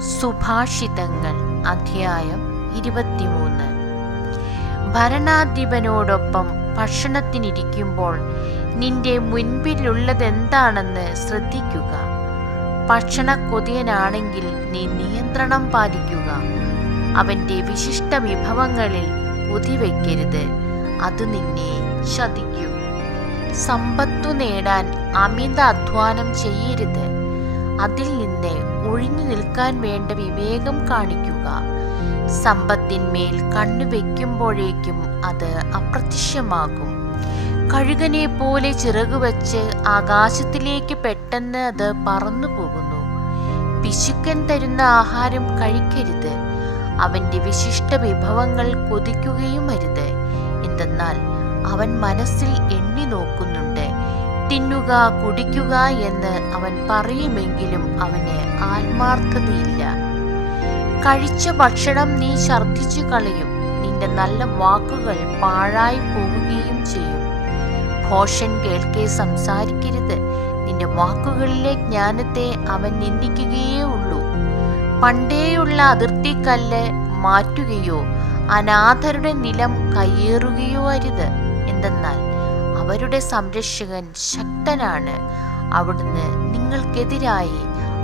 സുഭാഷിതങ്ങൾ അധ്യായം ഇരുപത്തിമൂന്ന്. ഭരണാധിപനോടൊപ്പം ഭക്ഷണത്തിനിരിക്കുമ്പോൾ നിന്റെ മുൻപിലുള്ളതെന്താണെന്ന് ശ്രദ്ധിക്കുക. ഭക്ഷണ കൊതിയനാണെങ്കിൽ നീ നിയന്ത്രണം പാലിക്കുക. അവന്റെ വിശിഷ്ട വിഭവങ്ങളിൽ കുതിവെക്കരുത്. അത് നിന്നെ ചതിക്കും സമ്പത്തു നേടാൻ അമിത അധ്വാനം ചെയ്യരുത്. അതിൽ നിന്ന് ഒഴിഞ്ഞു നിൽക്കാൻ വേണ്ട വിവേകം കാണിക്കുക. സമ്പത്തിന്മേൽ കണ്ണുവെക്കുമ്പോഴേക്കും അത് അപ്രത്യക്ഷമാകും. കഴുകനെ പോലെ ചിറകുവച്ച് ആകാശത്തിലേക്ക് പെട്ടെന്ന് അത് പറന്നു പോകുന്നു. പിശുക്കൻ തരുന്ന ആഹാരം കഴിക്കരുത്. അവന്റെ വിശിഷ്ട വിഭവങ്ങൾ കൊതിക്കുകയും അരുത്. എന്തെന്നാൽ അവൻ മനസ്സിൽ എണ്ണി നോക്കുന്നുണ്ട്. തിന്നുക കുടിക്കുക എന്ന് അവൻ പറയുമെങ്കിലും അവന് ആത്മാർത്ഥതയില്ല. കഴിച്ച ഭക്ഷണം നീ ഛർദ്ദിച്ചു കളയും. നിന്റെ നല്ല വാക്കുകൾ പാഴായി പോവുകയും ചെയ്യും. ഭോഷൻ കേൾക്കെ സംസാരിക്കരുത്. നിന്റെ വാക്കുകളിലെ ജ്ഞാനത്തെ അവൻ നിന്ദിക്കുകയേ ഉള്ളൂ. പണ്ടേയുള്ള അതിർത്തിക്കല്ല് മാറ്റുകയോ അനാഥരുടെ നിലം കയ്യേറുകയോ അരുത്. എന്തെന്നാൽ അവരുടെ സംരക്ഷകൻ ശക്തനാണ്. അവിടുന്ന് നിങ്ങൾക്കെതിരായി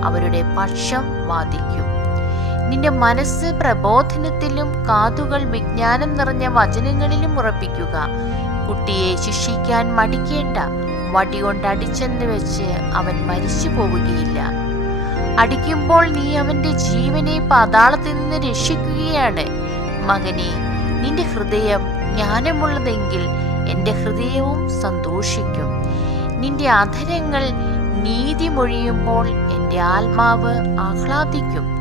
അവരുടെ പക്ഷം വാദിക്കും. നിന്റെ മനസ്സ് പ്രബോധനത്തിലും കാതുകൾ വിജ്ഞാനം നിറഞ്ഞ വചനങ്ങളിലും ഉറപ്പിക്കുക. കുട്ടിയെ ശിക്ഷിക്കാൻ മടിക്കേണ്ട. വടി കൊണ്ട് അടിച്ചെന്ന് വെച്ച് അവൻ മരിച്ചു പോവുകയില്ല. അടിക്കുമ്പോൾ നീ അവന്റെ ജീവനെ പാതാളത്തിൽ നിന്ന് രക്ഷിക്കുകയാണ്. മകനെ നിന്റെ ഹൃദയം ജ്ഞാനമുള്ളതെങ്കിൽ എന്റെ ഹൃദയവും സന്തോഷിക്കും. നിന്റെ അധരങ്ങൾ നീതി മൊഴിയുമ്പോൾ എന്റെ ആത്മാവ് ആഹ്ലാദിക്കും.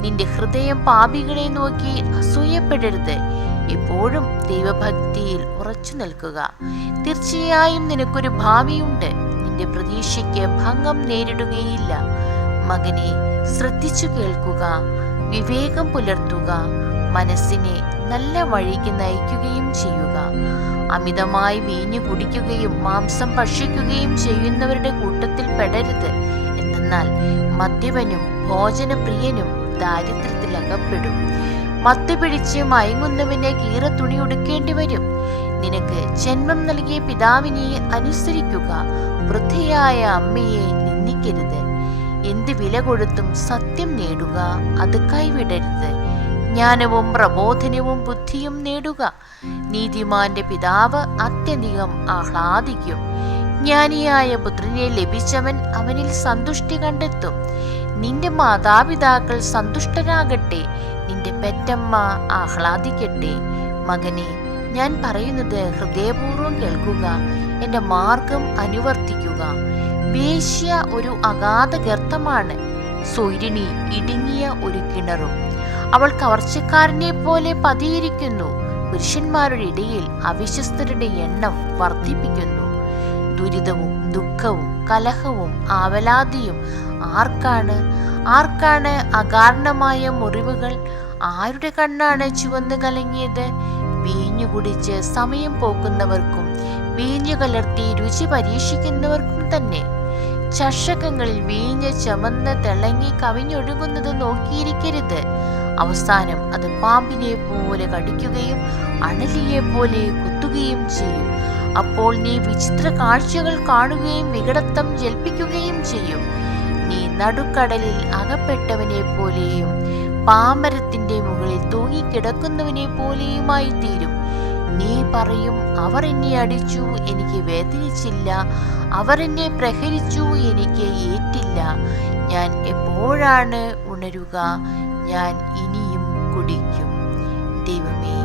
നിന്റെ ഹൃദയം പാപികളെ നോക്കി അസൂയപ്പെടരുത്. എപ്പോഴും ദൈവഭക്തിയിൽ ഉറച്ചു നിൽക്കുക. തീർച്ചയായും നിനക്കൊരു ഭാവിയുണ്ട്. നിന്റെ പ്രതീക്ഷയ്ക്ക് ഭംഗം നേരിടുകയില്ല. മകനെ ശ്രദ്ധിച്ചു കേൾക്കുക വിവേകം പുലർത്തുക മനസ്സിനെ നല്ല വഴിക്ക് നയിക്കുകയും ചെയ്യുക അമിതമായി വീഞ്ഞു കുടിക്കുകയും മാംസം ഭക്ഷിക്കുകയും ചെയ്യുന്നവരുടെ കൂട്ടത്തിൽ പെടരുത്. എന്നാൽ മദ്യപനും ഭോജനപ്രിയനും ദാരിദ്ര്യത്തിൽ അകപ്പെടും മത്തുപിടിച്ച് കീറ തുണി ഉടുക്കേണ്ടി വരും. നിനക്ക് ജന്മം നൽകിയ പിതാവിനെ അനുസരിക്കുക. വൃദ്ധയായ അമ്മയെ നിന്ദിക്കരുത്. എന്ത് വില കൊടുത്തും സത്യം നേടുക അത് കൈവിടരുത്. ജ്ഞാനവും പ്രബോധനവും ബുദ്ധിയും നേടുക. നീതിമാന്റെ പിതാവ് അത്യധികം ആഹ്ലാദിക്കും. ജ്ഞാനിയായ പുത്രനെ ലഭിച്ചവൻ അവനിൽ സന്തുഷ്ടി കണ്ടെത്തും. നിന്റെ മാതാപിതാക്കൾ സന്തുഷ്ടരാകട്ടെ നിന്റെ പെറ്റമ്മ ആഹ്ലാദിക്കട്ടെ. മകനെ ഞാൻ പറയുന്നത് ഹൃദയപൂർവം കേൾക്കുക എന്റെ മാർഗം അനുവർത്തിക്കുക. വേശ്യ ഒരു അഗാധ ഗർത്തമാണ്. സൂര്യനി ഇടുങ്ങിയ ഒരു കിണറും അവൾ കവർച്ചക്കാരനെ പോലെ പതിയിരിക്കുന്നു. പുരുഷന്മാരുടെ ഇടയിൽ അവിശ്വസ്തരുടെ എണ്ണം വർദ്ധിപ്പിക്കുന്നു. ദുരിതവും ദുഃഖവും കലഹവും ആവലാതിയും ആർക്കാണ്? ആർക്കാണ് അകാരണമായ മുറിവുകൾ? ആരുടെ കണ്ണാണ് ചുവന്ന് കലങ്ങിയത്? വീഞ്ഞു കുടിച്ച് സമയം പോക്കുന്നവർക്കും വീഞ്ഞു കലർത്തി രുചി പരീക്ഷിക്കുന്നവർക്കും തന്നെ. ചഷകങ്ങളിൽ വീഞ്ഞ് ചമന്ന് തിളങ്ങി കവിഞ്ഞൊഴുകുന്നത് നോക്കിയിരിക്കരുത്. അവസാനം അത് പാമ്പിനെ പോലെ കടിക്കുകയും അണലിയെ പോലെ കുത്തുകയും ചെയ്യും. അപ്പോൾ നീ വിചിത്ര കാഴ്ചകൾ കാണുകയും വികടത്വം ജൽപ്പിക്കുകയും ചെയ്യും. നീ നടുക്കടലിൽ അകപ്പെട്ടവനെ പോലെയും പാമരത്തിന്റെ മുകളിൽ തൂങ്ങിക്കിടക്കുന്നവനെ പോലെയുമായി തീരും നീ പറയും അവർ എന്നെ അടിച്ചു എനിക്ക് വേദനിച്ചില്ല. അവർ എന്നെ പ്രഹരിച്ചു എനിക്ക് ഏറ്റില്ല. ഞാൻ എപ്പോഴാണ് ഉണരുക? ഞാൻ ഇനിയും കുടിക്കും. ദൈവമേ